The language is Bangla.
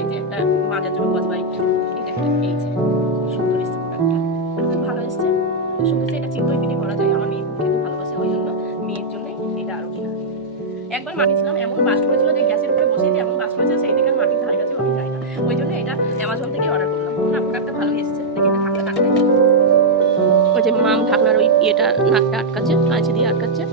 এই যে একটা মাজার জন্য কসবাইট, এটা একটা এই যে সুন্দর এসছে প্রোডাক্টটা, খুব ভালো এসছে, খুব সুন্দর এসছে। এটা চিতই পিঠে করা যায়, আমার মেয়ে খুব খেতে ভালোবাসে, ওই জন্য মেয়ের জন্য এটা আরো কিনা। একবার মাটিছিলাম, এমন বাস্ট করেছিল যে গ্যাসের উপরে বসিয়ে দিয়ে এমন বাস্ট করেছিল, সেই থেকে আর মাটির ধারে কাছে আমি যাই না, ওই জন্য এটা অ্যামাজন থেকে অর্ডার করলাম। না প্রোডাক্টটা ভালো এসছে, দেখি এটা ঢাকনা টাকনা, ওই যে মাম ঢাকনার ওই ইয়েটা নাকটা আটকাচ্ছে, কাঁচি দিয়ে আটকাচ্ছে।